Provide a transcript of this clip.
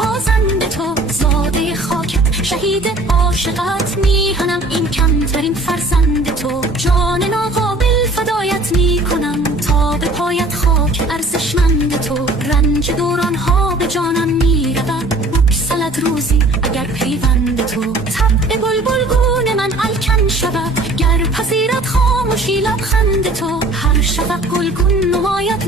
سرپازند تو، زاده خاکت شهید عاشقت، میهنم این کمترین فرزند تو. جان ناقابل فدایت میکنم تا به پایت خاک ارزشمند تو. رنج دوران ها به جانم میرود، بگسلد روزی اگر پیوند تو. طبع بلبل گون من الکن شود، گر پذیرد خاموشی لبخند تو. هر شفق گلگون نماید